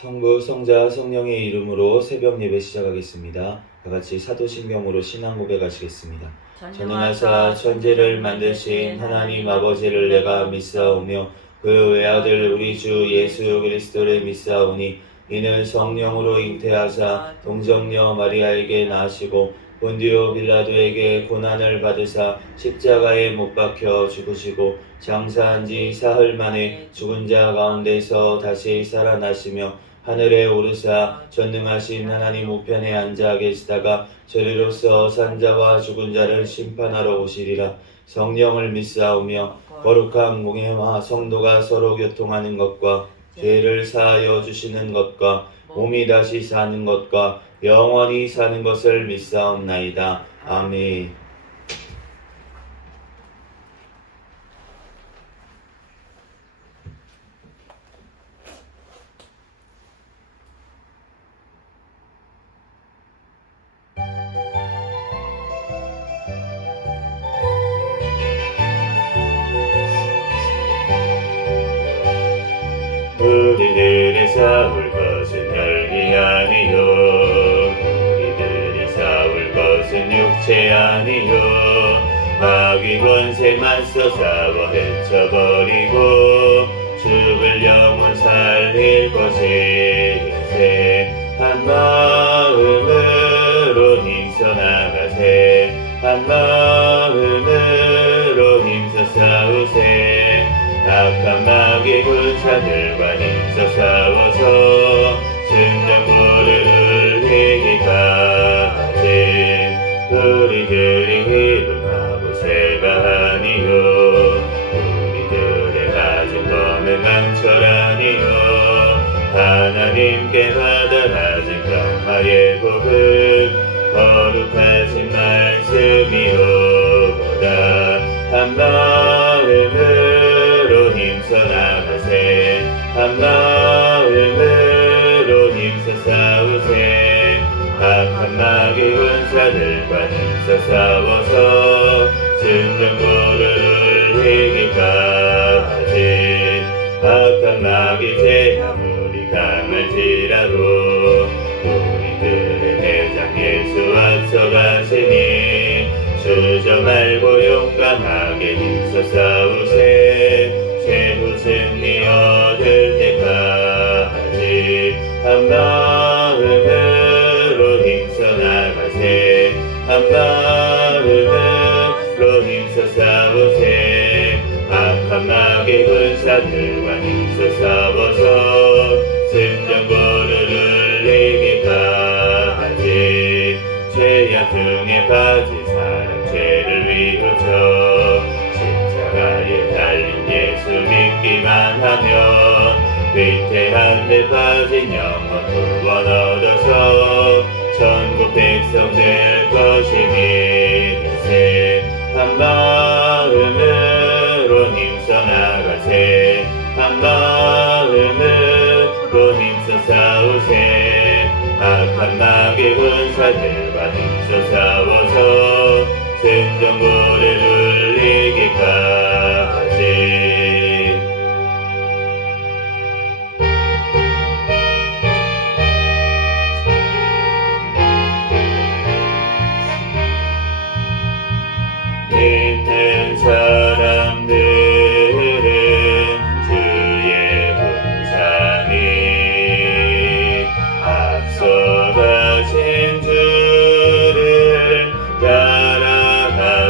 성부, 성자, 성령의 이름으로 새벽 예배 시작하겠습니다. 다같이 사도신경으로 신앙 고백하시겠습니다. 전능하사 천지를 만드신 하나님 아버지를 내가 믿사오며 그 외아들 우리 주 예수 그리스도를 믿사오니 이는 성령으로 잉태하사 동정녀 마리아에게 낳으시고 본디오 빌라도에게 고난을 받으사 십자가에 못 박혀 죽으시고 장사한 지 사흘 만에 죽은 자 가운데서 다시 살아나시며 하늘에 오르사 전능하신 하나님 우편에 앉아 계시다가 저리로서 산자와 죽은 자를 심판하러 오시리라. 성령을 믿사오며 거룩한 공예와 성도가 서로 교통하는 것과 죄를 사하여 주시는 것과 몸이 다시 사는 것과 영원히 사는 것을 믿사옵나이다. 아멘. 우리들이 싸울 것은 혈기 아니요 우리들이 싸울 것은 육체 아니요 마귀 권세 맞서 싸워 헤쳐버리고 죽을 영혼 살릴 것이세. 한 마음으로 힘써 나가세. 한 마음으로 힘써 싸우세. 악한 마귀 군사들과 힘써 싸워서 승전고를 이기까지 우리들이 입은 마부새가 아니요 우리들의 가진 검은 강철 아니요 하나님께 받아가진 평화의 복음 거룩하신 말씀이오보다. 한 마음으로 힘써 나가세. 한 마음으로 힘써 싸우세. 악한 마귀 군사들과 힘써 싸워서 승전고를 이기까지. 악한 마귀 제 아무리 강할지라도 우리들의 대장 예수 앞서가시니 주저 말고 용감하게 힘써 싸우세. 최후 승리 얻을 때까지. 한 마음으로 힘써 나가세. 한 마음으로 힘써 싸우세. 악한 마귀 군사들과 힘써 싸워서 승전고를 이기까지. 죄악 중에 빠진 사람 죄를 비우쳐 십자가에 달린 예수 믿기만 하면 위태한 데 빠진 영혼 구원 얻어서 천국 백성 될 것이니 세. 한 마음으로 힘써 나가세. 한 마음으로 힘써 싸우세. 악한 마귀 군사들과 힘써 싸워서 승전고를 이기까지. 있는 사람들은 주의 분상이 앞서가신 주를 따라갑시다.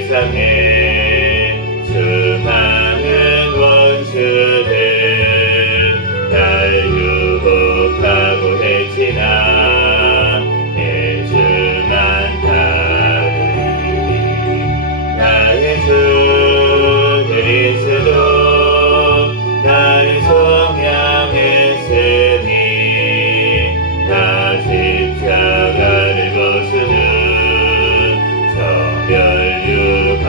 세상에 수많은 원수들 날 유혹하고 해치나 내 주만 따르리. 나의 주 그리스도 나를 속량했으니 나 십자가를 벗으는 멸류관쓰리.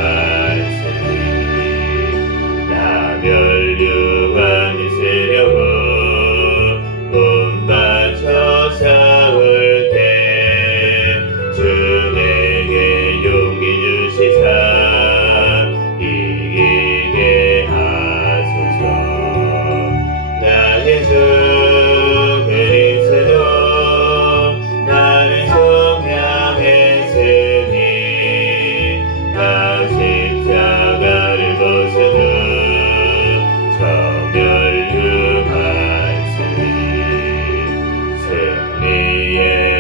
나 멸류관을 쓰려고 몸 바쳐 싸울 때 주 내게 용기 주시사 이기게 하소서. 나의 주 그리스도 나를 속량했으니 나 십자가를 벗으는 저 멸류관쓰리. 승리의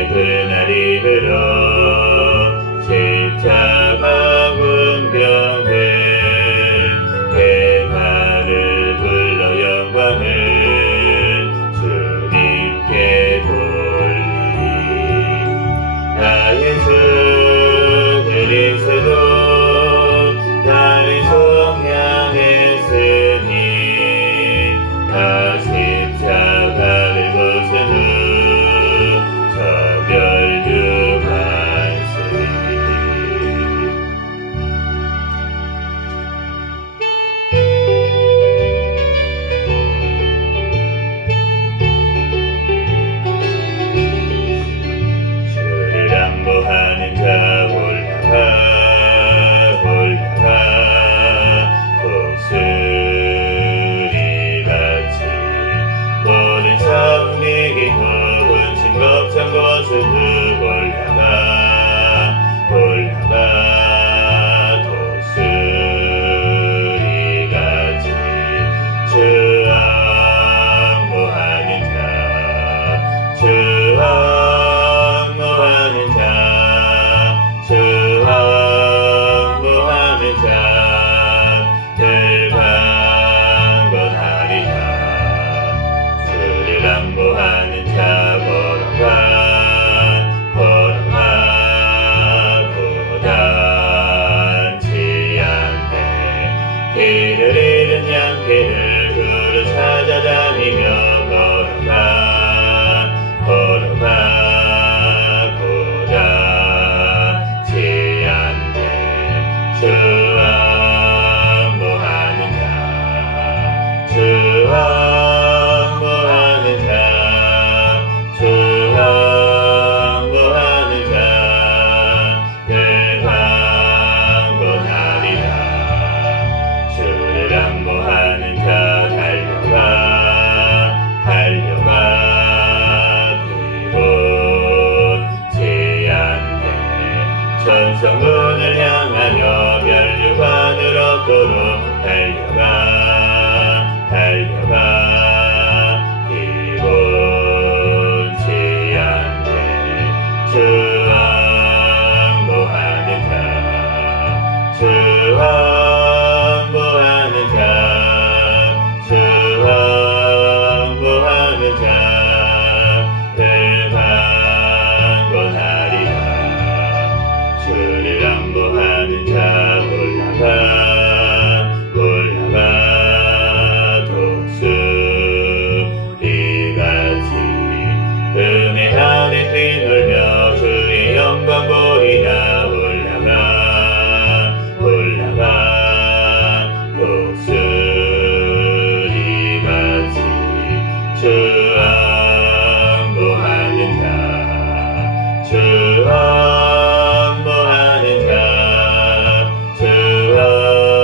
그날이 흘러 십자가 군병들 대가를 불러 영광을 주님께 돌리리. 나의 주 그리스도 나를 속량했으니 나 십자가를 벗으는 저 멸류관쓰리. 주를 양보하는 자 올라가 올라가 독수리같이 모든 싸움 이기고 근심 걱정 거스르 올라가 올라가 독수리같이 주 항모하는 자 주 항모하는 자 주 항모하는 자들 강건하리라. 주를 항모하는 자 걸어가 걸어가 고단치 않게 길을 잃은 양떼를 두루 찾아다니며 걸어가 걸어가 고단치 않게 주 항모하는 자 주 항모하는 자 주 항모하는 자들 강건하리라. 주를 항모하는 자 달려가 달려가 비웃지 않게 천성문을 향하여 멸류관을 얻도록 달려가 달려가 비웃지 않게 주 항모하는 자 주 항모하는 자 주 항모하는 자들 강건하리라. 주를 항모하는 자 올라가 올라가 독수리같이 은혜 안에 뛰놀며 주의 영광 보이나 올라가 올라가 독수리같이 주 항모하는 자 주 항모하는 자 주 항모하는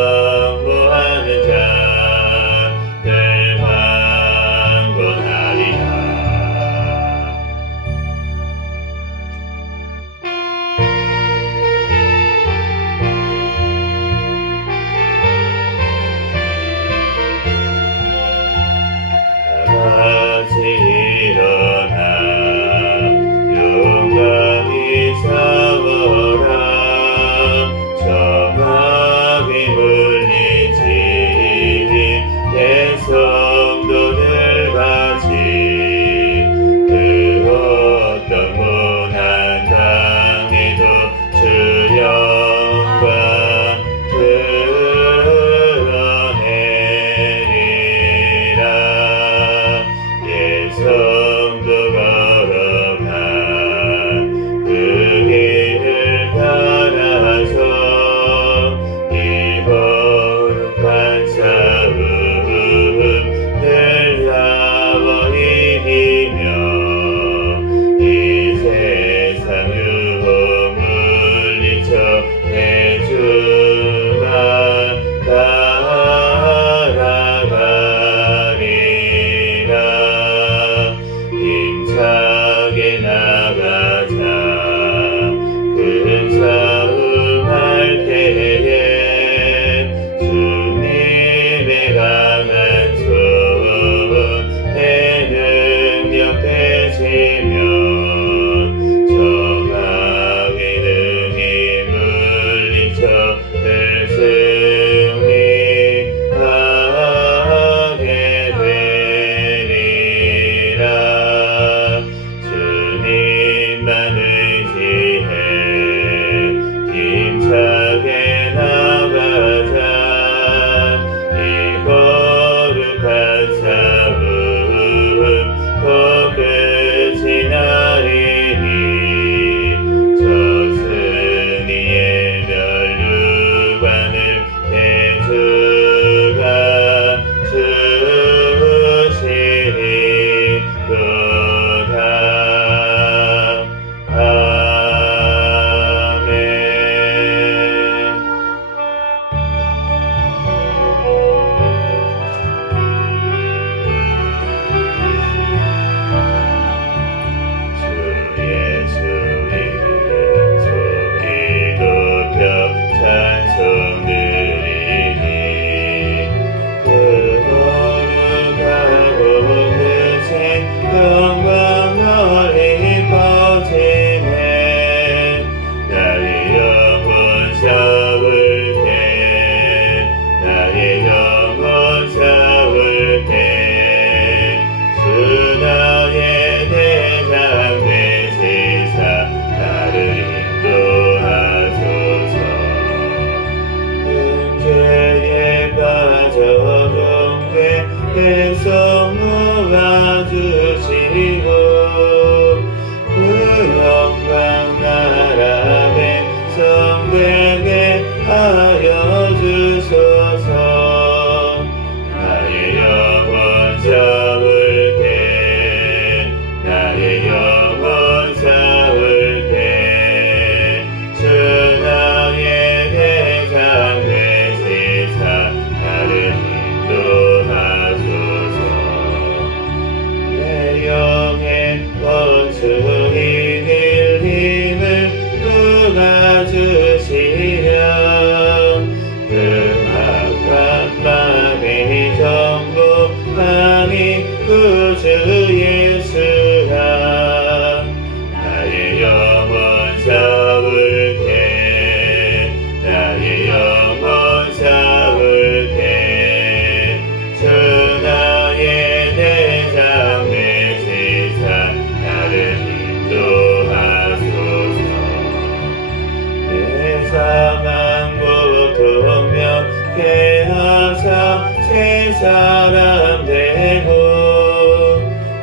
사망 고통 명케 하사 새 사람 되고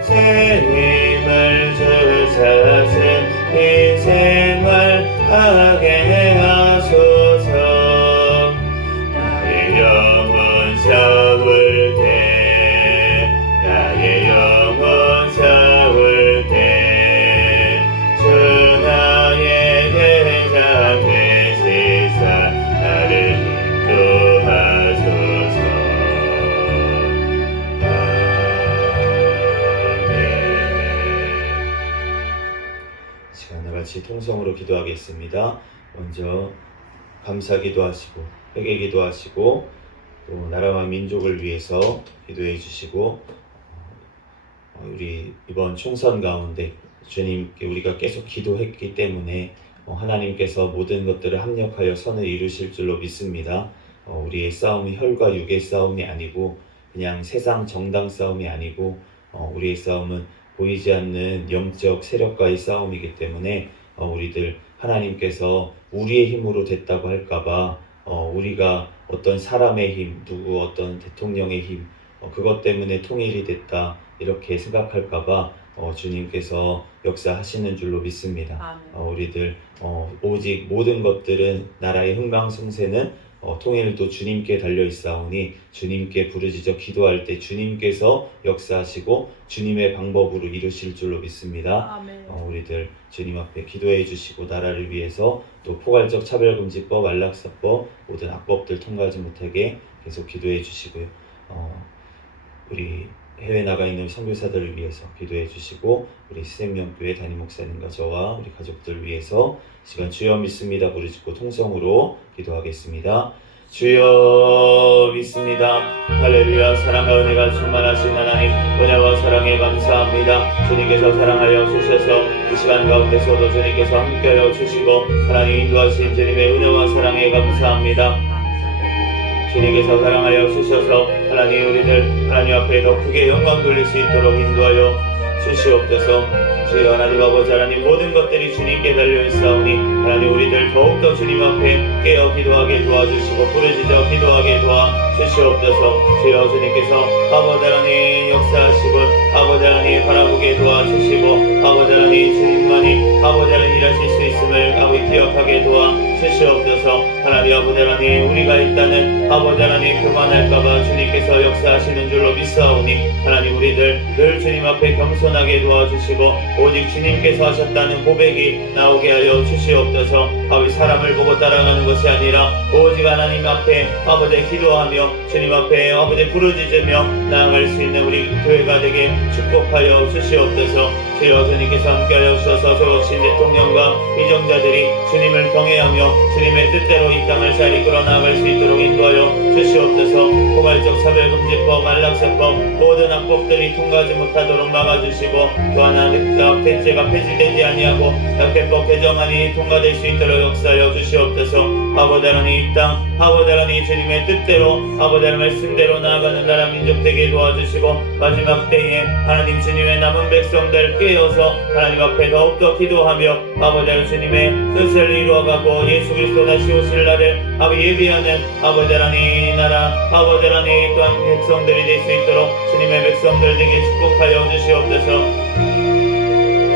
새 힘을 주사슴 이 생활 하게 하소서. 나의 영혼 세울 때 나의 영혼 세울 때 주 나의 대장 되시사 나를 인도하소서. 시간 같이 통성으로 기도하겠습니다. 먼저 감사 기도하시고 회개 기도하시고 또 나라와 민족을 위해서 기도해 주시고 우리 이번 총선 가운데 주님께 우리가 계속 기도했기 때문에 하나님께서 모든 것들을 합력하여 선을 이루실 줄로 믿습니다. 우리의 싸움이 혈과 육의 싸움이 아니고 그냥 세상 정당 싸움이 아니고 우리의 싸움은 보이지 않는 영적 세력과의 싸움이기 때문에 우리들 하나님께서 우리의 힘으로 됐다고 할까봐 우리가 어떤 사람의 힘, 누구 어떤 대통령의 힘 그것 때문에 통일이 됐다 이렇게 생각할까봐 주님께서 역사하시는 줄로 믿습니다. 우리들 오직 모든 것들은 나라의 흥망성쇠는 통일도 주님께 달려있사오니 주님께 부르짖어 기도할 때 주님께서 역사하시고 주님의 방법으로 이루실 줄로 믿습니다. 우리들 주님 앞에 기도해 주시고 나라를 위해서 또 포괄적 차별금지법, 안락사법 모든 악법들 통과하지 못하게 계속 기도해 주시고요. 우리 해외 나가 있는 선교사들을 위해서 기도해 주시고 우리 시생명교회 담임 목사님과 저와 우리 가족들 위해서 시간 주여 믿습니다 부르짖고 통성으로 기도하겠습니다. 주여 믿습니다. 할렐루야. 사랑과 은혜가 충만하신 하나님 은혜와 사랑에 감사합니다. 주님께서 사랑하여 주셔서 이 시간 가운데서도 주님께서 함께하여 주시고 하나님 인도하신 주님의 은혜와 사랑에 감사합니다. 주님께서 사랑하여 주셔서 하나님 우리들 하나님 앞에 더 크게 영광 돌릴 수 있도록 인도하여 주시옵소서. 주여 하나님 아버지 하나님 모든 것들이 주님께 달려있사오니 하나님 우리들 더욱더 주님 앞에 깨어 기도하게 도와주시고 부르짖어 기도하게 도와주시옵소서. 주여 주님께서 아버지 하나님 역사하시고 아버지 하나님 바라보게 도와주시고 아버지 하나님 주님만이 아버지 하나님 일하실 수 있음을 아버지 기억하게 도와주시옵소서. 하나님 아버지 하나님 우리가 있다는 아버지 하나님 교만할까봐 주님께서 역사하시는 줄로 믿사오니 하나님 우리들 늘 주님 앞에 겸손하게 도와주시고 오직 주님께서 하셨다는 고백이 나오게 하여 주시옵소서. 아버지 사람을 보고 따라가는 것이 아니라 오직 하나님 앞에 아버지 기도하며 주님 앞에 아버지 부르짖으며 나아갈 수 있는 우리 교회가 되게 축복하여 주시옵소서. 주여 주님께서 함께하여 주셔서 세우신 대통령과 위정자들이 주님을 경외하며 주님의 뜻대로 이 땅을 잘 이끌어 나아갈 수 있도록 인도하여 주시옵소서. 포괄적 차별금지법, 안락사법 모든 악법들이 통과하지 못하도록 막아주시고 또 하나 낙태죄가 폐지되지 아니하고 낙태법 개정안이 통과될 수 있도록 역사하여 주시옵소서. 아버지 하나님 이 땅 아버지 하나님 주님의 뜻대로 아버지 하나님 말씀대로 나아가는 나라 민족 되게 도와주시고 마지막 때에 하나님 주님의 남은 백성들 깨어서 하나님 앞에 더욱더 기도하며 아버지 하나님 주님의 뜻을 이루어가고 예수 그리스도 다시 오실 날을 아버지 예비하는 아버지 하나님 나라 아버지 하나님 또한 백성들이 될 수 있도록 주님의 백성들 되게 축복하여 주시옵소서.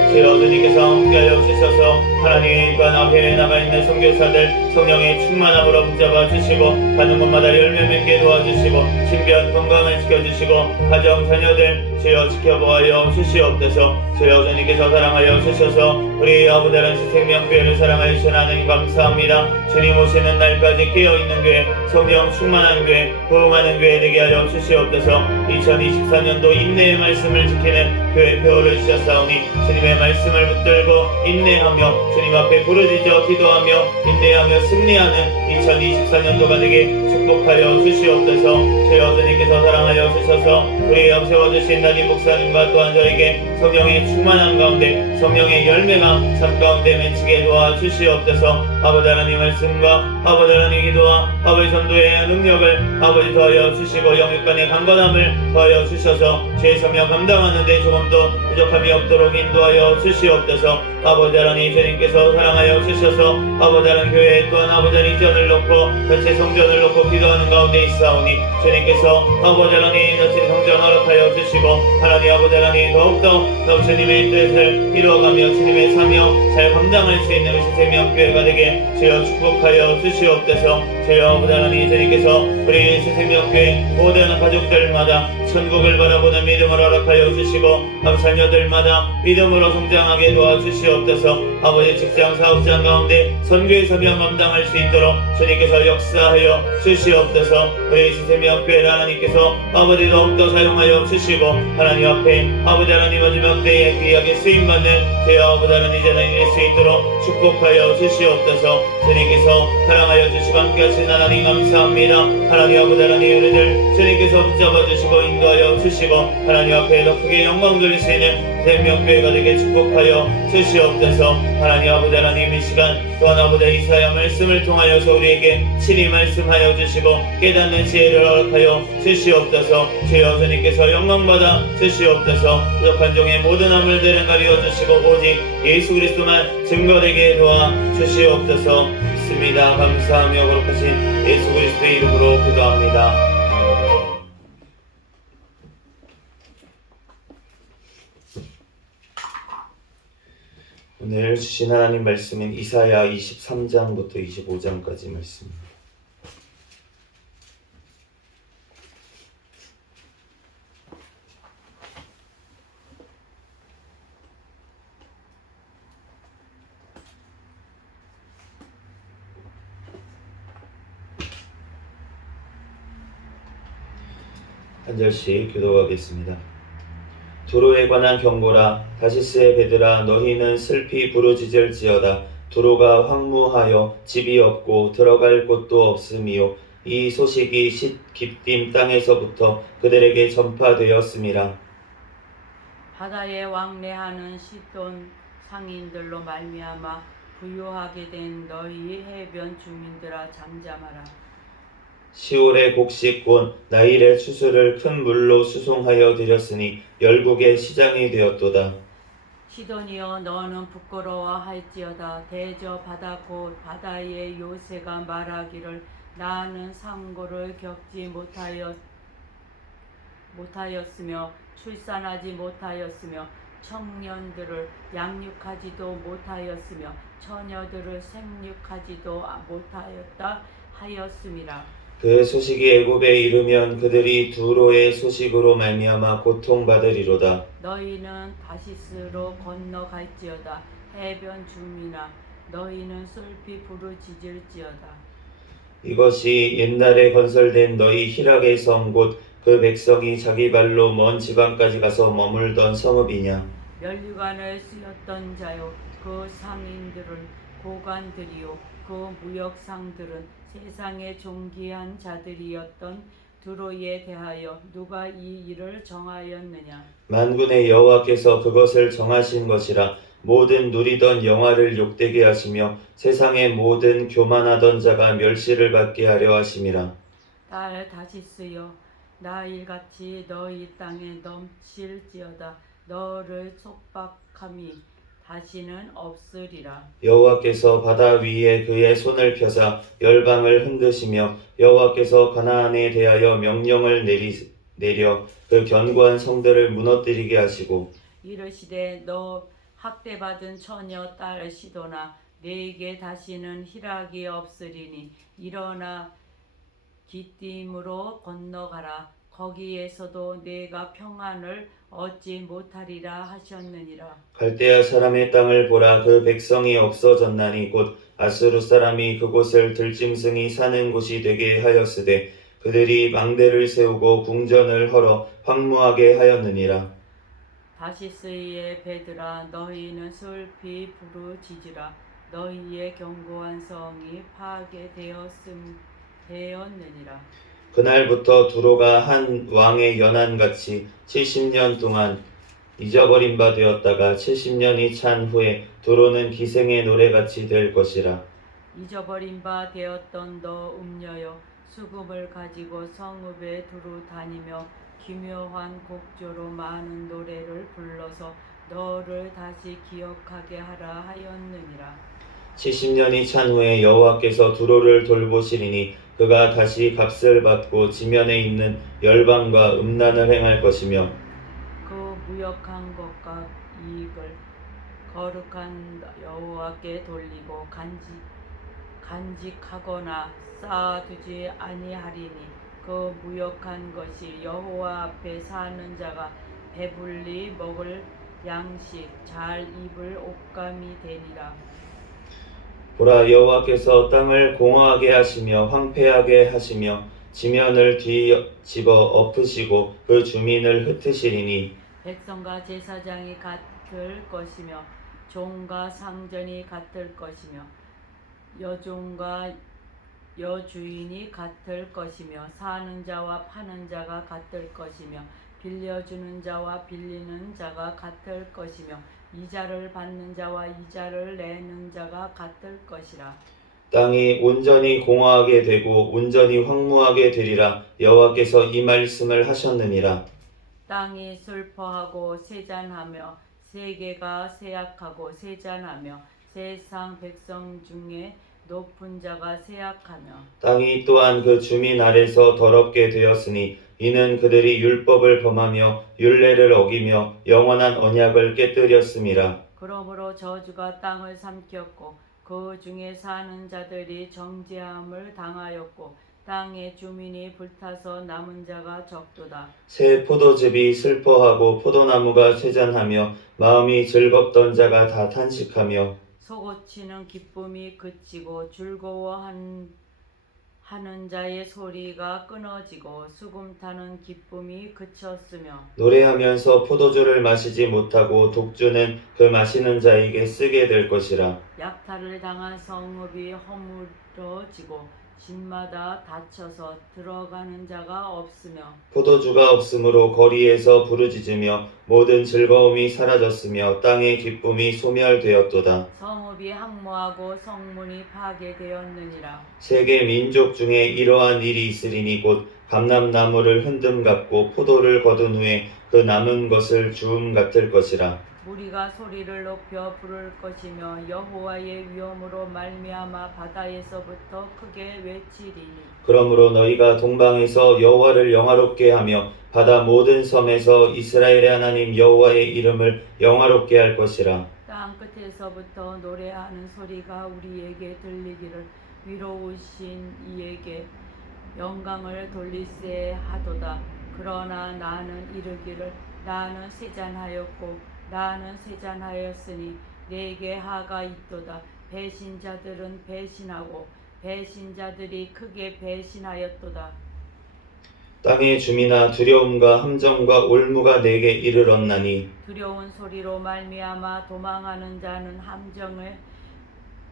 주여 주님께서 함께하여 주셔서 하나님 또한 앞에 나가 있는 선교사들 성령의 충만함으로 붙잡아 주시고 가는 곳마다 열매 맺게 도와주시고 신변 건강을 지켜주시고 가정 자녀들 주여 지켜보아여 주시옵소서. 주여 주님께서 사랑하여 주셔서 우리 아버지 하나님 생명교회를 사랑하여 주신 하나님 감사합니다. 주님 오시는 날까지 깨어있는 교회 성령 충만한 교회 부흥하는 교회 되게 하여 주시옵소서. 2024년도 인내의 말씀을 지키는 교회 표를 주셨사오니 주님의 말씀을 붙들고 인내하며 주님 앞에 부르짖어 기도하며 인내하며 승리하는 2024년도가 되게 축복하여 주시옵소서. 주여 주님께서 사랑하여 주셔서 우리 옆 세워주신 담임 목사님과 또한 저에게 성령의 충만함 가운데 성령의 열매가 삶 가운데 맺히게 도와주시옵소서. 아버지 하나님 말씀과 아버지 하나님 기도와 아버지 전도의 능력을 아버지 더하여 주시고 영육간의 강건함을 더하여 주셔서 죄의 사명 감당하는 데 조금도 부족함이 없도록 인도하여 주시옵소서. 아버지 하나님 주님께서 사랑하여 주셔서 아버지 하나님 교회 또한 아버지 하나님 전을 놓고 전체 성전을 놓고 기도하는 가운데 있사오니 주님께서 아버지 하나님 전체 성전 허락하여 주시고 하나님 아버지 하나님 더욱더 주님의 뜻을 이루어가며 주님의 사명 잘 감당할 수 있는 우리 생명교회가 되게 주여 축복하여 주시옵소서. 주여 아버지 하나님 주님께서 우리 생명교회 모든 가족들마다 천국을 바라보는 믿음을 허락하여 주시고 아버지 자녀들마다 믿음으로 성장하게 도와주시옵소서. 아버지 직장 사업장 가운데 선교의 사명 감당할 수 있도록 주님께서 역사하여 주시옵소서. 우리 생명교회를 하나님께서 아버지 더욱더 사용하여 주시고 하나님 앞에 아버지 하나님 마지막 때에 귀하게 쓰임받는 주여 아버지 하나님 재단이 될 수 있도록 축복하여 주시옵소서. 주님께서 사랑하여 주시고 함께 하신 하나님 감사합니다. 하나님 아버지 하나님 우리들 주님께서 붙잡아 주시고 인도하여 주시고 하나님 앞에 더 크게 영광 돌릴 수 있는 생명교회가 되게 축복하여 주시옵소서. 하나님 아버지 하나님 이 시간 또한 아버지 이사야 말씀을 통하여서 우리에게 친히 말씀하여 주시고 깨닫는 지혜를 허락하여 주시옵소서. 주여 주님께서 영광받아 주시옵소서. 부족한 종의 모든 허물들을 가리워 주시고 오직 예수 그리스도만 증거되게 도와 주시옵소서. 믿습니다. 감사하며 거룩하신 예수 그리스도의 이름으로 기도합니다. 오늘 주신 하나님 말씀은 이사야 23장부터 25장까지 말씀입니다. 한 절씩 교독하겠습니다. 두로에 관한 경고라. 다시스의 배들아 너희는 슬피 부르짖을지어다. 두로가 황무하여 집이 없고 들어갈 곳도 없음이요 이 소식이 깃딤 땅에서부터 그들에게 전파되었음이라. 바다에 왕래하는 시돈 상인들로 말미암아 부유하게 된 너희 해변 주민들아 잠잠하라. 시올의 곡식 곧 나일의 추수를 큰 물로 수송하여 드렸으니 열국의 시장이 되었도다. 시돈이여 너는 부끄러워할지어다. 대저 바다 곧 바다의 요새가 말하기를 나는 상고를 겪지 못하였으며 출산하지 못하였으며 청년들을 양육하지도 못하였으며 처녀들을 생육하지도 못하였다 하였음이라. 그 소식이 애굽에 이르면 그들이 두로의 소식으로 말미암아 고통받으리로다. 너희는 다시스로 건너갈지어다. 해변 주민아 너희는 슬피 부르짖을지어다. 이것이 옛날에 건설된 너희 희락의 성 곧 그 백성이 자기 발로 먼 지방까지 가서 머물던 성읍이냐. 면류관을 쓰였던 자요 그 상인들은 고관들이요 그 무역상들은 세상의 존귀한 자들이었던 두로에 대하여 누가 이 일을 정하였느냐. 만군의 여호와께서 그것을 정하신 것이라. 모든 누리던 영화를 욕되게 하시며 세상의 모든 교만하던 자가 멸시를 받게 하려 하심이라. 딸 다시스여 나일같이 너희 땅에 넘칠지어다. 너를 속박함이 다시는 없으리라. 여호와께서 바다 위에 그의 손을 펴사 열방을 흔드시며 여호와께서 가나안에 대하여 명령을 내려 그 견고한 성들을 무너뜨리게 하시고 이르시되 너 학대받은 처녀 딸 시도나 네게 다시는 희락이 없으리니 일어나 깃딤으로 건너가라. 거기에서도 네가 평안을 얻지 못하리라 하셨느니라. 갈대아 사람의 땅을 보라. 그 백성이 없어졌나니 곧 아수르 사람이 그곳을 들짐승이 사는 곳이 되게 하였으되 그들이 망대를 세우고 궁전을 헐어 황무하게 하였느니라. 다시스의 배들아 너희는 슬피 부르짖으라. 너희의 견고한 성이 파괴되었느니라. 그날부터 두로가 한 왕의 연한같이 70년 동안 잊어버린 바 되었다가 70년이 찬 후에 두로는 기생의 노래같이 될 것이라. 잊어버린 바 되었던 너 음녀여 수금을 가지고 성읍에 두루 다니며 기묘한 곡조로 많은 노래를 불러서 너를 다시 기억하게 하라 하였느니라. 70년이 찬 후에 여호와께서 두로를 돌보시리니 그가 다시 값을 받고 지면에 있는 열방과 음란을 행할 것이며 그 무역한 것과 이익을 거룩한 여호와께 돌리고 간직하거나 쌓아두지 아니하리니 그 무역한 것이 여호와 앞에 사는 자가 배불리 먹을 양식 잘 입을 옷감이 되리라. 보라 여호와께서 땅을 공허하게 하시며 황폐하게 하시며 지면을 뒤집어 엎으시고 그 주민을 흩으시리니 백성과 제사장이 같을 것이며 종과 상전이 같을 것이며 여종과 여주인이 같을 것이며 사는 자와 파는 자가 같을 것이며 빌려주는 자와 빌리는 자가 같을 것이며 이자를 받는 자와 이자를 내는 자가 같을 것이라. 땅이 온전히 공허하게 되고 온전히 황무하게 되리라 여호와께서 이 말씀을 하셨느니라. 땅이 슬퍼하고 세잔하며 세계가 쇠약하고 세잔하며 세상 백성 중에 높은 자가 쇠약하며 땅이 또한 그 주민 아래서 더럽게 되었으니 이는 그들이 율법을 범하며 율례를 어기며 영원한 언약을 깨뜨렸음이라. 그러므로 저주가 땅을 삼켰고 그 중에 사는 자들이 정죄함을 당하였고 땅의 주민이 불타서 남은 자가 적도다. 새 포도즙이 슬퍼하고 포도나무가 쇠잔하며 마음이 즐겁던 자가 다 탄식하며 소고치는 기쁨이 그치고 즐거워하는 자의 소리가 끊어지고 수금 타는 기쁨이 그쳤으며 노래하면서 포도주를 마시지 못하고 독주는 그 마시는 자에게 쓰게 될 것이라. 약탈을 당한 성읍이 허물어지고 집마다 닫혀서 들어가는 자가 없으며 포도주가 없으므로 거리에서 부르짖으며 모든 즐거움이 사라졌으며 땅의 기쁨이 소멸되었도다. 성읍이 항모하고 성문이 파괴되었느니라. 세계 민족 중에 이러한 일이 있으리니 곧 감람나무를 흔듦 같고 포도를 거둔 후에 그 남은 것을 주움 같을 것이라. 무리가 소리를 높여 부를 것이며 여호와의 위엄으로 말미암아 바다에서부터 크게 외치리니 그러므로 너희가 동방에서 여호와를 영화롭게 하며 바다 모든 섬에서 이스라엘의 하나님 여호와의 이름을 영화롭게 할 것이라. 땅 끝에서부터 노래하는 소리가 우리에게 들리기를 위로우신 이에게 영광을 돌리세 하도다. 그러나 나는 이르기를 나는 세잔하였고 나는 세잔하였으니 내게 하가 있도다. 배신자들은 배신하고 배신자들이 크게 배신하였도다. 땅의 주민아 두려움과 함정과 올무가 내게 이르렀나니 두려운 소리로 말미암아 도망하는 자는 함정에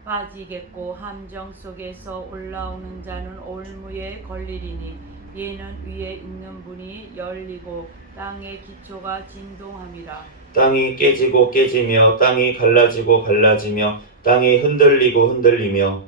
빠지겠고 함정 속에서 올라오는 자는 올무에 걸리리니 얘는 위에 있는 문이 열리고 땅의 기초가 진동함이라. 땅이 깨지고 깨지며 땅이 갈라지고 갈라지며 땅이 흔들리고 흔들리며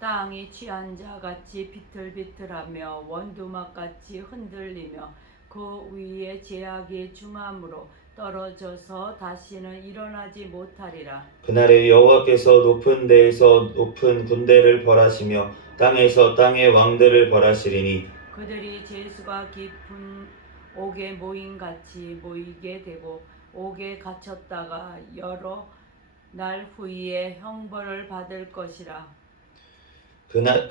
땅이 취한 자같이 비틀비틀하며 원두막같이 흔들리며 그 위에 제약이 중함으로 떨어져서 다시는 일어나지 못하리라. 그날에 여호와께서 높은 데에서 높은 군대를 벌하시며 땅에서 땅의 왕들을 벌하시리니 그들이 재수가 깊은 옥에 모임같이 모이게 되고 옥에 갇혔다가 여러 날 후에 형벌을 받을 것이라.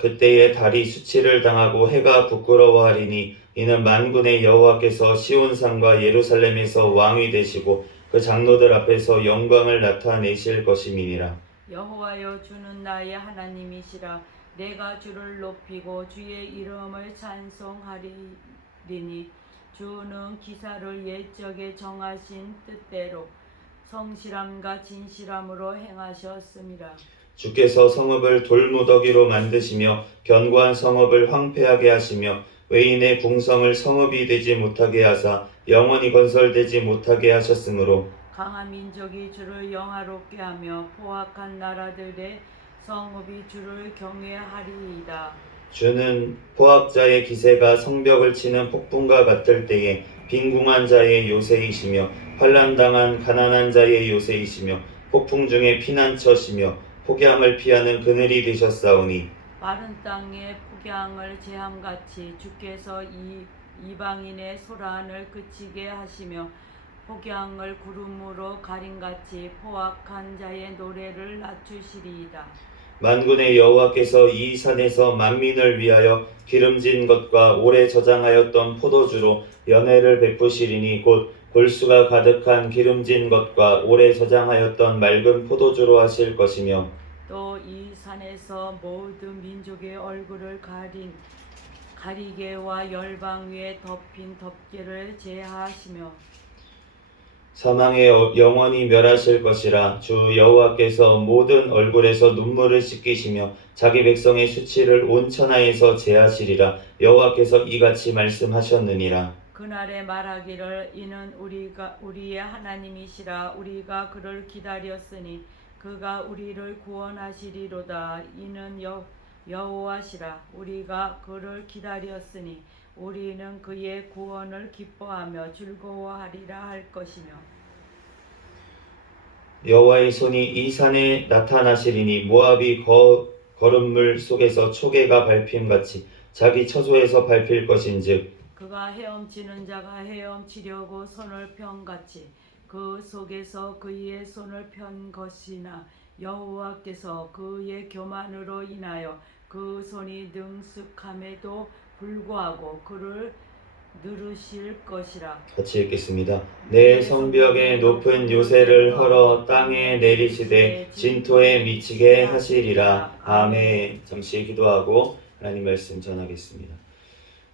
그때에 달이 수치를 당하고 해가 부끄러워하리니 이는 만군의 여호와께서 시온산과 예루살렘에서 왕이 되시고 그 장로들 앞에서 영광을 나타내실 것임이니라. 여호와여 주는 나의 하나님이시라. 내가 주를 높이고 주의 이름을 찬송하리니 주는 기사를 옛적에 정하신 뜻대로 성실함과 진실함으로 행하셨음이라. 주께서 성읍을 돌무더기로 만드시며 견고한 성읍을 황폐하게 하시며 외인의 궁성을 성읍이 되지 못하게 하사 영원히 건설되지 못하게 하셨으므로 강한 민족이 주를 영화롭게 하며 포악한 나라들의 성읍이 주를 경외하리이다. 주는 포악자의 기세가 성벽을 치는 폭풍과 같을 때에 빈궁한 자의 요새이시며 환난당한 가난한 자의 요새이시며 폭풍 중에 피난처시며 폭양을 피하는 그늘이 되셨사오니 마른 땅에 폭양을 재함같이 주께서 이방인의 소란을 그치게 하시며 폭양을 구름으로 가림같이 포악한 자의 노래를 낮추시리이다. 만군의 여호와께서 이 산에서 만민을 위하여 기름진 것과 오래 저장하였던 포도주로 연회를 베푸시리니 곧 골수가 가득한 기름진 것과 오래 저장하였던 맑은 포도주로 하실 것이며 또 이 산에서 모든 민족의 얼굴을 가리개와 열방 위에 덮인 덮개를 제하시며 사망의 영원히 멸하실 것이라. 주 여호와께서 모든 얼굴에서 눈물을 씻기시며 자기 백성의 수치를 온 천하에서 제하시리라. 여호와께서 이같이 말씀하셨느니라. 그날에 말하기를 이는 우리의 하나님이시라. 우리가 그를 기다렸으니 그가 우리를 구원하시리로다. 이는 여호와시라. 우리가 그를 기다렸으니 우리는 그의 구원을 기뻐하며 즐거워하리라 할 것이며 여호와의 손이 이 산에 나타나시리니 모압이 거름물 속에서 초계가 밟힘같이 자기 처소에서 밟힐 것인즉 그가 헤엄치는 자가 헤엄치려고 손을 편같이 그 속에서 그의 손을 편 것이나 여호와께서 그의 교만으로 인하여 그 손이 능숙함에도 불구하고 그를 누르실 것이라. 같이 읽겠습니다. 내 성벽의 높은 요새를 헐어 땅에 내리시되 진토에 미치게 하시리라. 아멘. 잠시 기도하고 하나님 말씀 전하겠습니다.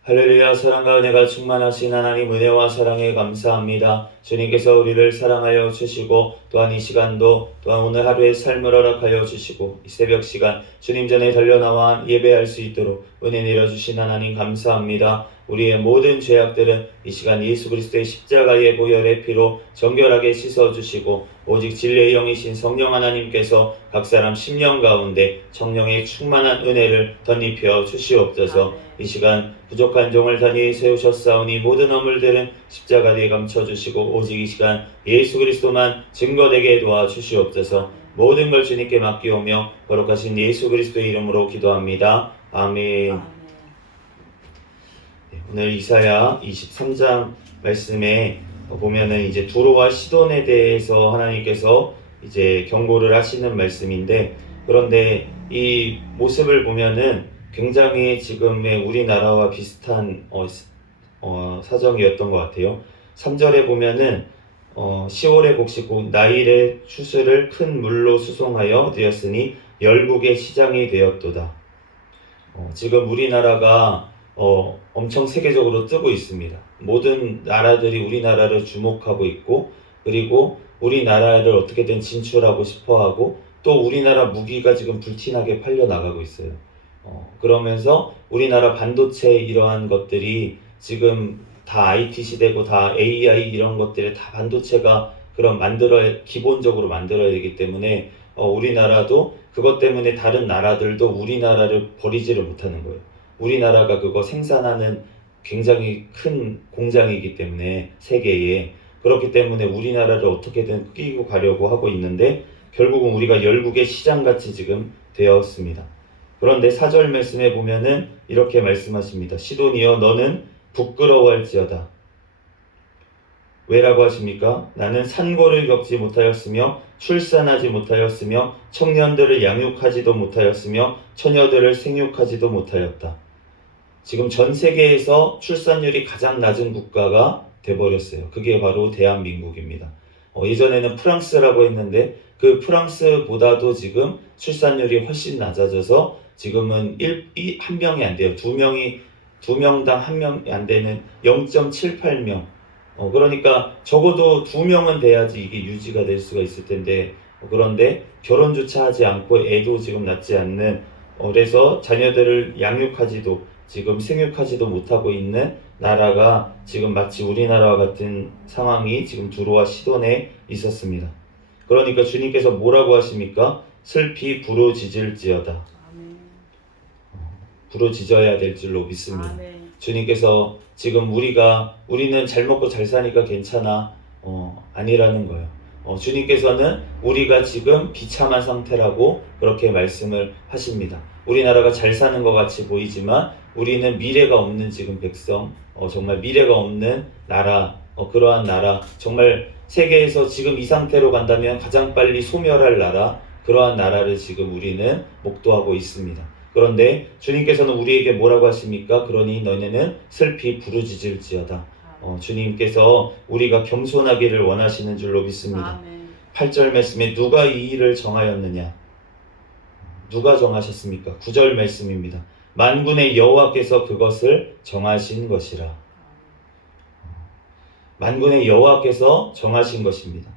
할렐루야. 사랑과 은혜가 충만하신 하나님, 은혜와 사랑에 감사합니다. 주님께서 우리를 사랑하여 주시고 또한 이 시간도 또한 오늘 하루의 삶을 허락하여 주시고 이 새벽 시간 주님 전에 달려나와 예배할 수 있도록 은혜 내려주신 하나님 감사합니다. 우리의 모든 죄악들은 이 시간 예수 그리스도의 십자가의 보혈의 피로 정결하게 씻어주시고 오직 진리의 영이신 성령 하나님께서 각 사람 심령 가운데 성령의 충만한 은혜를 덧입혀 주시옵소서. 이 시간 부족한 종을 단히 세우셨사오니 모든 허물들은 십자가 뒤에 감춰주시고 오직 이 시간 예수 그리스도만 증거되게 도와주시옵소서. 모든 걸 주님께 맡기오며 거룩하신 예수 그리스도의 이름으로 기도합니다. 아멘. 오늘 이사야 23장 말씀에 보면은 이제 두로와 시돈에 대해서 하나님께서 이제 경고를 하시는 말씀인데, 그런데 이 모습을 보면은 굉장히 지금의 우리나라와 비슷한 사정이었던 것 같아요. 3절에 보면은 10월의 곡식 곧 나일의 추수를 큰 물로 수송하여 되었으니 열국의 시장이 되었도다. 지금 우리나라가 엄청 세계적으로 뜨고 있습니다. 모든 나라들이 우리나라를 주목하고 있고, 그리고 우리나라를 어떻게든 진출하고 싶어하고, 또 우리나라 무기가 지금 불티나게 팔려나가고 있어요. 그러면서 우리나라 반도체 이러한 것들이 지금 다 IT 시대고 다 AI 이런 것들이 다 반도체가 기본적으로 만들어야 되기 때문에 우리나라도 그것 때문에 다른 나라들도 우리나라를 버리지를 못하는 거예요. 우리나라가 그거 생산하는 굉장히 큰 공장이기 때문에 세계에, 그렇기 때문에 우리나라를 어떻게든 끼고 가려고 하고 있는데 결국은 우리가 열국의 시장같이 지금 되었습니다. 그런데 4절 말씀에 보면은 이렇게 말씀하십니다. 시돈이여 너는 부끄러워할지어다. 왜라고 하십니까? 나는 산고를 겪지 못하였으며 출산하지 못하였으며 청년들을 양육하지도 못하였으며 처녀들을 생육하지도 못하였다. 지금 전 세계에서 출산율이 가장 낮은 국가가 돼버렸어요. 그게 바로 대한민국입니다. 예전에는 프랑스라고 했는데 그 프랑스보다도 지금 출산율이 훨씬 낮아져서 지금은 한 명이 안 돼요. 두 명당 한 명이 안 되는 0.78명. 그러니까 적어도 2명은 돼야지 이게 유지가 될 수가 있을 텐데, 그런데 결혼조차 하지 않고 애도 지금 낳지 않는, 그래서 자녀들을 양육하지도 지금 생육하지도 못하고 있는 나라가 지금 마치 우리나라와 같은 상황이 지금 두로와 시돈에 있었습니다. 그러니까 주님께서 뭐라고 하십니까? 슬피 부르짖을지어다. 아멘. 부르짖어야 될 줄로 믿습니다. 아멘. 주님께서 지금 우리는 잘 먹고 잘 사니까 괜찮아. 아니라는 거예요. 주님께서는 우리가 지금 비참한 상태라고 그렇게 말씀을 하십니다. 우리나라가 잘 사는 것 같이 보이지만 우리는 미래가 없는 지금 백성, 정말 미래가 없는 나라, 그러한 나라, 정말 세계에서 지금 이 상태로 간다면 가장 빨리 소멸할 나라, 그러한 나라를 지금 우리는 목도하고 있습니다. 그런데 주님께서는 우리에게 뭐라고 하십니까? 그러니 너네는 슬피 부르짖을지어다. 주님께서 우리가 겸손하기를 원하시는 줄로 믿습니다. 아멘. 8절 말씀에 누가 이 일을 정하였느냐? 누가 정하셨습니까? 9절 말씀입니다. 만군의 여호와께서 그것을 정하신 것이라. 만군의 여호와께서 정하신 것입니다.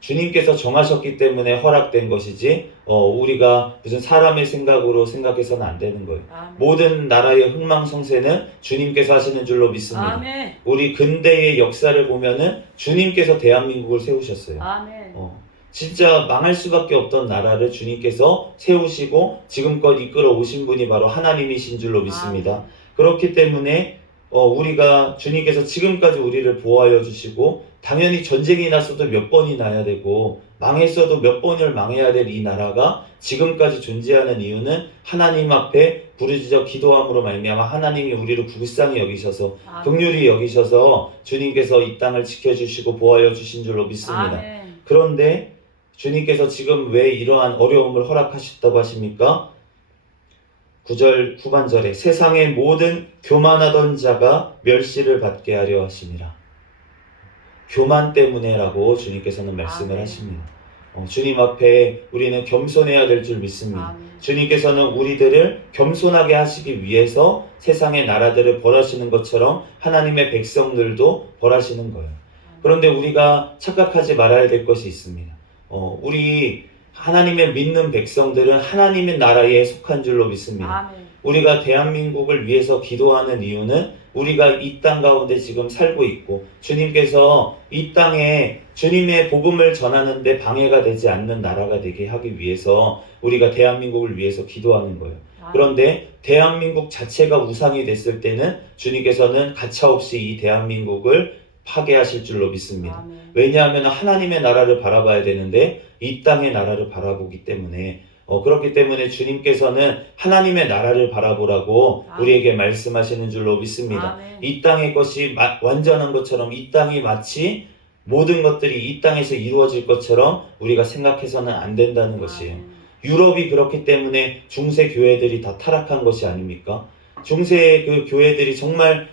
주님께서 정하셨기 때문에 허락된 것이지 우리가 무슨 사람의 생각으로 생각해서는 안 되는 거예요. 아멘. 모든 나라의 흥망성쇠는 주님께서 하시는 줄로 믿습니다. 아멘. 우리 근대의 역사를 보면은 주님께서 대한민국을 세우셨어요. 아멘. 진짜 망할 수밖에 없던 나라를 주님께서 세우시고 지금껏 이끌어 오신 분이 바로 하나님이신 줄로 믿습니다. 아멘. 그렇기 때문에 우리가 주님께서 지금까지 우리를 보호하여 주시고 당연히 전쟁이 났어도 몇 번이 나야 되고 망했어도 몇 번을 망해야 될 이 나라가 지금까지 존재하는 이유는 하나님 앞에 부르짖어 기도함으로 말미암아 하나님이 우리를 불쌍히 여기셔서 긍휼히 여기셔서 주님께서 이 땅을 지켜주시고 보호하여 주신 줄로 믿습니다. 아멘. 그런데 주님께서 지금 왜 이러한 어려움을 허락하셨다고 하십니까? 9절 후반절에 세상의 모든 교만하던 자가 멸시를 받게 하려 하심이라. 교만 때문에라고 주님께서는 말씀을 아멘. 하십니다. 주님 앞에 우리는 겸손해야 될 줄 믿습니다. 아멘. 주님께서는 우리들을 겸손하게 하시기 위해서 세상의 나라들을 벌하시는 것처럼 하나님의 백성들도 벌하시는 거예요. 그런데 우리가 착각하지 말아야 될 것이 있습니다. 우리 하나님의 믿는 백성들은 하나님의 나라에 속한 줄로 믿습니다. 아멘. 우리가 대한민국을 위해서 기도하는 이유는 우리가 이 땅 가운데 지금 살고 있고 주님께서 이 땅에 주님의 복음을 전하는데 방해가 되지 않는 나라가 되게 하기 위해서 우리가 대한민국을 위해서 기도하는 거예요. 그런데 대한민국 자체가 우상이 됐을 때는 주님께서는 가차없이 이 대한민국을 파괴하실 줄로 믿습니다. 아멘. 왜냐하면 하나님의 나라를 바라봐야 되는데 이 땅의 나라를 바라보기 때문에 그렇기 때문에 주님께서는 하나님의 나라를 바라보라고 아멘. 우리에게 말씀하시는 줄로 믿습니다. 아멘. 이 땅의 것이 완전한 것처럼 이 땅이 마치 모든 것들이 이 땅에서 이루어질 것처럼 우리가 생각해서는 안 된다는 것이에요. 아멘. 유럽이 그렇기 때문에 중세 교회들이 다 타락한 것이 아닙니까? 중세 그 교회들이 정말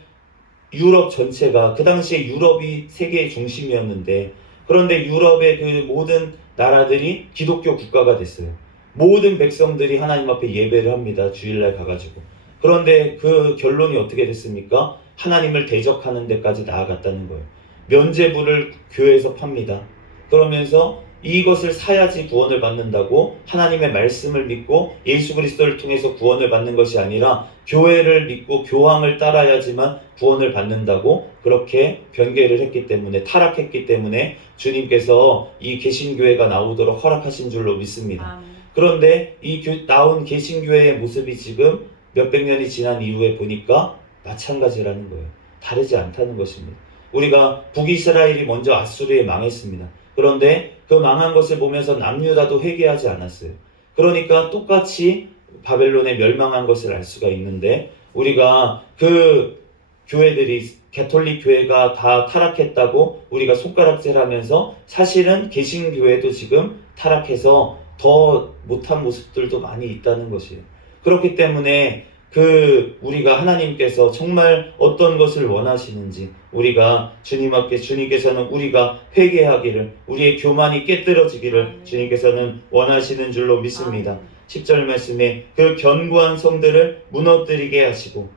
유럽 전체가 그 당시에 유럽이 세계의 중심이었는데 그런데 유럽의 그 모든 나라들이 기독교 국가가 됐어요. 모든 백성들이 하나님 앞에 예배를 합니다. 주일날 가가지고. 그런데 그 결론이 어떻게 됐습니까? 하나님을 대적하는 데까지 나아갔다는 거예요. 면죄부를 교회에서 팝니다. 그러면서 이것을 사야지 구원을 받는다고 하나님의 말씀을 믿고 예수 그리스도를 통해서 구원을 받는 것이 아니라 교회를 믿고 교황을 따라야지만 구원을 받는다고 그렇게 변개를 했기 때문에 타락했기 때문에 주님께서 이 개신교회가 나오도록 허락하신 줄로 믿습니다. 아멘. 그런데 이 나온 개신교회의 모습이 지금 몇백 년이 지난 이후에 보니까 마찬가지라는 거예요. 다르지 않다는 것입니다. 우리가 북이스라엘이 먼저 아수르에 망했습니다. 그런데 그 망한 것을 보면서 남유다도 회개하지 않았어요. 그러니까 똑같이 바벨론에 멸망한 것을 알 수가 있는데 우리가 그 교회들이 가톨릭 교회가 다 타락했다고 우리가 손가락질하면서 사실은 개신교회도 지금 타락해서 더 못한 모습들도 많이 있다는 것이에요. 그렇기 때문에 우리가 하나님께서 정말 어떤 것을 원하시는지 우리가 주님 앞에 주님께서는 우리가 회개하기를 우리의 교만이 깨뜨려지기를 주님께서는 원하시는 줄로 믿습니다. 10절 말씀에 그 견고한 성들을 무너뜨리게 하시고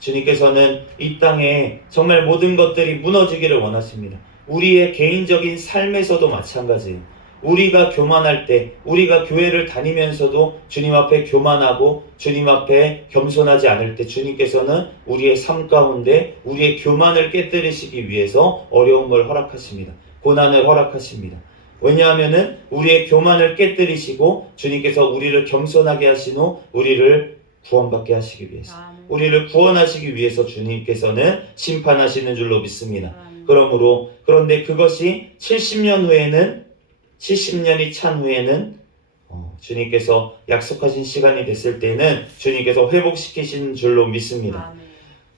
주님께서는 이 땅에 정말 모든 것들이 무너지기를 원하십니다. 우리의 개인적인 삶에서도 마찬가지예요. 우리가 교만할 때 우리가 교회를 다니면서도 주님 앞에 교만하고 주님 앞에 겸손하지 않을 때 주님께서는 우리의 삶 가운데 우리의 교만을 깨뜨리시기 위해서 어려움을 허락하십니다. 고난을 허락하십니다. 왜냐하면은 우리의 교만을 깨뜨리시고 주님께서 우리를 겸손하게 하신 후 우리를 구원받게 하시기 위해서, 아멘. 우리를 구원하시기 위해서 주님께서는 심판하시는 줄로 믿습니다. 아멘. 그런데 그것이 70년이 찬 후에는 주님께서 약속하신 시간이 됐을 때는 주님께서 회복시키신 줄로 믿습니다.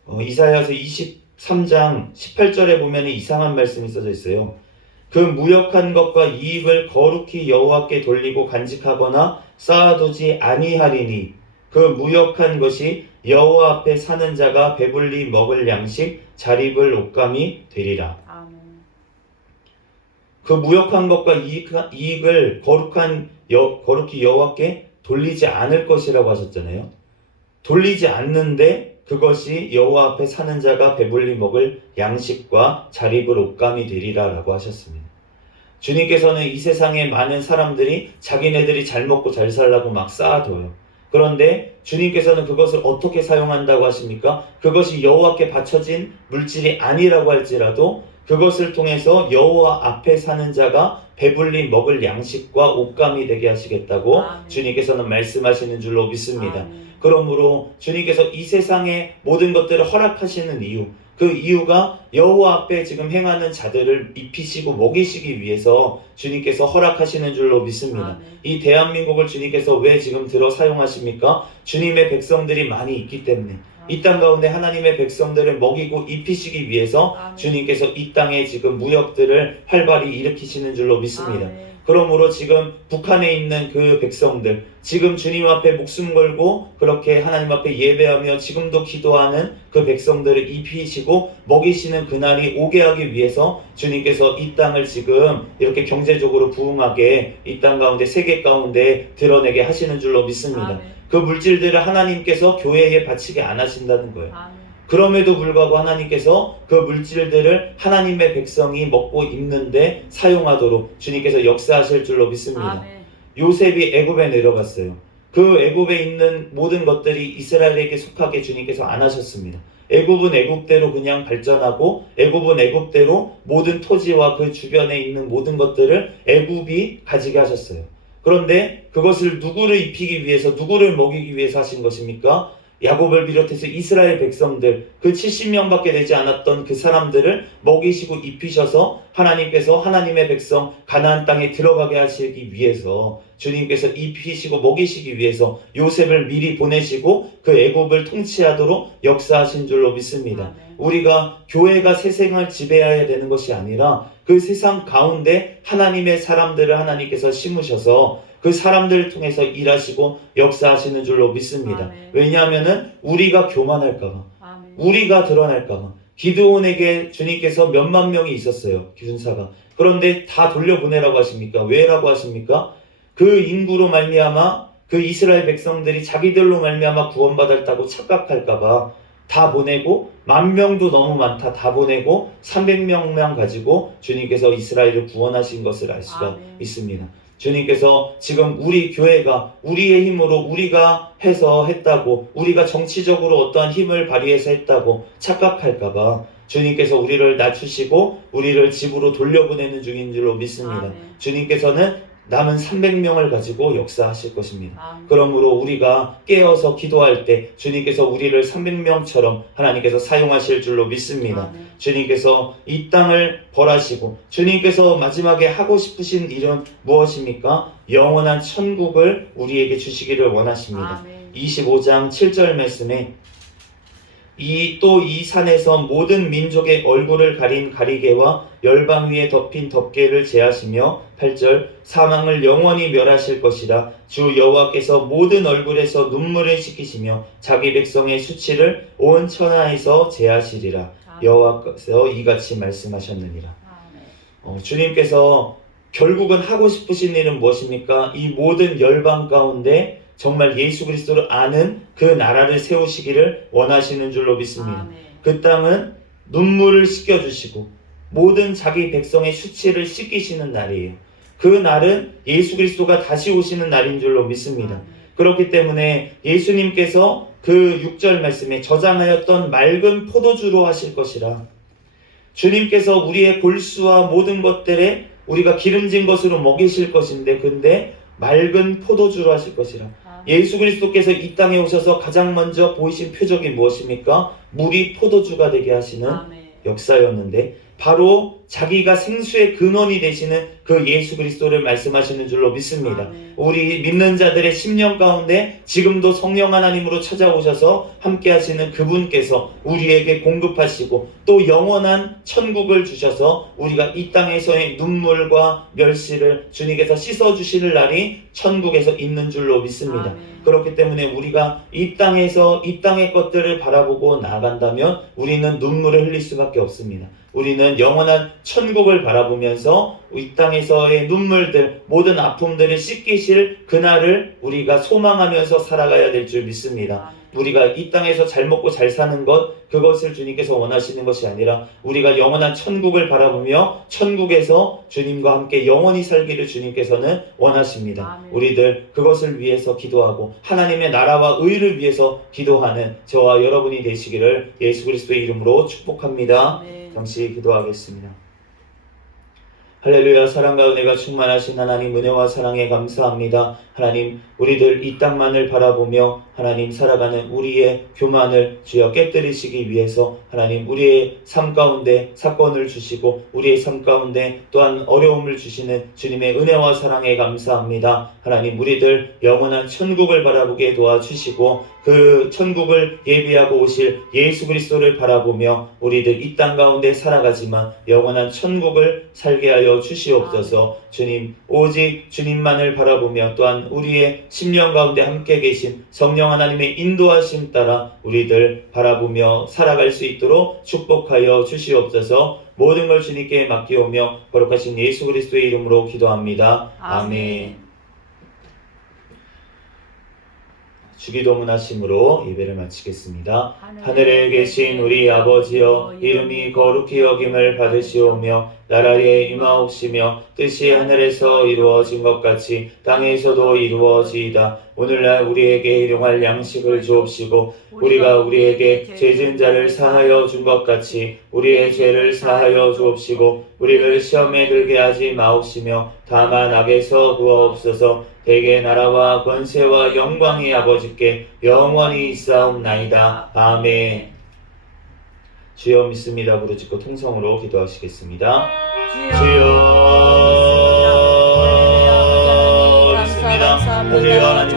아멘. 이사야서 23장 18절에 보면 이상한 말씀이 써져 있어요. 그 무역한 것과 이익을 거룩히 여호와께 돌리고 간직하거나 쌓아두지 아니하리니 그 무역한 것이 여호와 앞에 사는 자가 배불리 먹을 양식 잘 입을 옷감이 되리라. 아멘. 그 무역한 것과 이익을 거룩히 여호와께 돌리지 않을 것이라고 하셨잖아요. 돌리지 않는데 그것이 여호와 앞에 사는 자가 배불리 먹을 양식과 잘 입을 옷감이 되리라 라고 하셨습니다. 주님께서는 이 세상에 많은 사람들이 자기네들이 잘 먹고 잘 살라고 막 쌓아둬요. 그런데 주님께서는 그것을 어떻게 사용한다고 하십니까? 그것이 여호와께 바쳐진 물질이 아니라고 할지라도 그것을 통해서 여호와 앞에 사는 자가 배불리 먹을 양식과 옷감이 되게 하시겠다고 아멘. 주님께서는 말씀하시는 줄로 믿습니다. 아멘. 그러므로 주님께서 이 세상의 모든 것들을 허락하시는 이유, 그 이유가 여호와 앞에 지금 행하는 자들을 입히시고 먹이시기 위해서 주님께서 허락하시는 줄로 믿습니다. 아멘. 이 대한민국을 주님께서 왜 지금 들어 사용하십니까? 주님의 백성들이 많이 있기 때문에, 이 땅 가운데 하나님의 백성들을 먹이고 입히시기 위해서 아멘. 주님께서 이 땅에 지금 무역들을 활발히 일으키시는 줄로 믿습니다. 아멘. 그러므로 지금 북한에 있는 그 백성들, 지금 주님 앞에 목숨 걸고 그렇게 하나님 앞에 예배하며 지금도 기도하는 그 백성들을 입히시고 먹이시는 그날이 오게 하기 위해서 주님께서 이 땅을 지금 이렇게 경제적으로 부흥하게 이 땅 가운데, 세계 가운데 드러내게 하시는 줄로 믿습니다. 아멘. 그 물질들을 하나님께서 교회에 바치게 안 하신다는 거예요. 아멘. 그럼에도 불구하고 하나님께서 그 물질들을 하나님의 백성이 먹고 입는데 사용하도록 주님께서 역사하실 줄로 믿습니다. 아멘. 요셉이 애굽에 내려갔어요. 그 애굽에 있는 모든 것들이 이스라엘에게 속하게 주님께서 안 하셨습니다. 애굽은 애굽대로 그냥 발전하고 애굽은 애굽대로 모든 토지와 그 주변에 있는 모든 것들을 애굽이 가지게 하셨어요. 그런데 그것을 누구를 입히기 위해서, 누구를 먹이기 위해서 하신 것입니까? 야곱을 비롯해서 이스라엘 백성들, 그 70명밖에 되지 않았던 그 사람들을 먹이시고 입히셔서 하나님께서 하나님의 백성 가나안 땅에 들어가게 하시기 위해서 주님께서 입히시고 먹이시기 위해서 요셉을 미리 보내시고 그 애굽을 통치하도록 역사하신 줄로 믿습니다. 아멘. 우리가 교회가 세상을 지배해야 되는 것이 아니라 그 세상 가운데 하나님의 사람들을 하나님께서 심으셔서 그 사람들을 통해서 일하시고 역사하시는 줄로 믿습니다. 아멘. 왜냐하면은 우리가 교만할까봐, 아멘. 우리가 드러날까봐. 기드온에게 주님께서 몇만 명이 있었어요, 기준사가. 그런데 다 돌려보내라고 하십니까? 왜라고 하십니까? 그 인구로 말미암아 그 이스라엘 백성들이 자기들로 말미암아 구원받았다고 착각할까봐 다 보내고, 10,000명도 너무 많다 다 보내고 300명만 가지고 주님께서 이스라엘을 구원하신 것을 알 수가 아멘. 있습니다. 주님께서 지금 우리 교회가 우리의 힘으로 우리가 해서 했다고, 우리가 정치적으로 어떠한 힘을 발휘해서 했다고 착각할까봐 주님께서 우리를 낮추시고 우리를 집으로 돌려보내는 중인 줄로 믿습니다. 아멘. 주님께서는 남은 300명을 가지고 역사하실 것입니다. 아멘. 그러므로 우리가 깨어서 기도할 때 주님께서 우리를 300명처럼 하나님께서 사용하실 줄로 믿습니다. 아멘. 주님께서 이 땅을 벌하시고 주님께서 마지막에 하고 싶으신 일은 무엇입니까? 영원한 천국을 우리에게 주시기를 원하십니다. 아멘. 25장 7절 말씀에 또 이 산에서 모든 민족의 얼굴을 가린 가리개와 열방 위에 덮인 덮개를 제하시며 8절 사망을 영원히 멸하실 것이라 주 여호와께서 모든 얼굴에서 눈물을 씻기시며 자기 백성의 수치를 온 천하에서 제하시리라. 아멘. 여호와께서 이같이 말씀하셨느니라. 아멘. 주님께서 결국은 하고 싶으신 일은 무엇입니까? 이 모든 열방 가운데 정말 예수 그리스도를 아는 그 나라를 세우시기를 원하시는 줄로 믿습니다. 아멘. 그 땅은 눈물을 씻겨주시고 모든 자기 백성의 수치를 씻기시는 날이에요. 그 날은 예수 그리스도가 다시 오시는 날인 줄로 믿습니다. 아멘. 그렇기 때문에 예수님께서 그 6절 말씀에 저장하였던 맑은 포도주로 하실 것이라. 주님께서 우리의 골수와 모든 것들에 우리가 기름진 것으로 먹이실 것인데 근데 맑은 포도주로 하실 것이라. 예수 그리스도께서 이 땅에 오셔서 가장 먼저 보이신 표적이 무엇입니까? 물이 포도주가 되게 하시는 역사였는데 바로 자기가 생수의 근원이 되시는 그 예수 그리스도를 말씀하시는 줄로 믿습니다. 우리 믿는 자들의 심령 가운데 지금도 성령 하나님으로 찾아오셔서 함께 하시는 그분께서 우리에게 공급하시고 또 영원한 천국을 주셔서 우리가 이 땅에서의 눈물과 멸시를 주님께서 씻어주실 날이 천국에서 있는 줄로 믿습니다. 그렇기 때문에 우리가 이 땅에서 이 땅의 것들을 바라보고 나아간다면 우리는 눈물을 흘릴 수밖에 없습니다. 우리는 영원한 천국을 바라보면서 이 땅에서의 눈물들, 모든 아픔들을 씻기실 그날을 우리가 소망하면서 살아가야 될 줄 믿습니다. 우리가 이 땅에서 잘 먹고 잘 사는 것, 그것을 주님께서 원하시는 것이 아니라 우리가 영원한 천국을 바라보며 천국에서 주님과 함께 영원히 살기를 주님께서는 원하십니다. 우리들 그것을 위해서 기도하고 하나님의 나라와 의를 위해서 기도하는 저와 여러분이 되시기를 예수 그리스도의 이름으로 축복합니다. 잠시 기도하겠습니다. 할렐루야. 사랑과 은혜가 충만하신 하나님, 은혜와 사랑에 감사합니다. 하나님, 우리들 이 땅만을 바라보며 하나님 살아가는 우리의 교만을 주여 깨뜨리시기 위해서 하나님 우리의 삶 가운데 사건을 주시고 우리의 삶 가운데 또한 어려움을 주시는 주님의 은혜와 사랑에 감사합니다. 하나님, 우리들 영원한 천국을 바라보게 도와주시고 그 천국을 예비하고 오실 예수 그리스도를 바라보며 우리들 이 땅 가운데 살아가지만 영원한 천국을 살게 하여 주시옵소서. 주님, 오직 주님만을 바라보며 또한 우리의 심령 가운데 함께 계신 성령 하나님의 인도하심 따라 우리들 바라보며 살아갈 수 있도록 축복하여 주시옵소서. 모든 걸 주님께 맡기오며 거룩하신 예수 그리스도의 이름으로 기도합니다. 아멘. 주기도문 하심으로 예배를 마치겠습니다. 하늘에 계신 우리 아버지여, 이름이 거룩히 여김을 받으시오며 나라에 임하옵시며 뜻이 하늘에서 이루어진 것 같이 땅에서도 이루어지이다. 오늘날 우리에게 일용할 양식을 주옵시고 우리가 우리에게 죄진 자를 사하여 준 것 같이 우리의 죄를 사하여 주옵시고 우리를 시험에 들게 하지 마옵시며 다만 악에서 구하옵소서. 대개 나라와 권세와 영광이 아버지께 영원히 있사옵나이다. 아멘. 주여 믿습니다. 부르짖고 통성으로 기도하시겠습니다. 주여 믿습니다. 하나님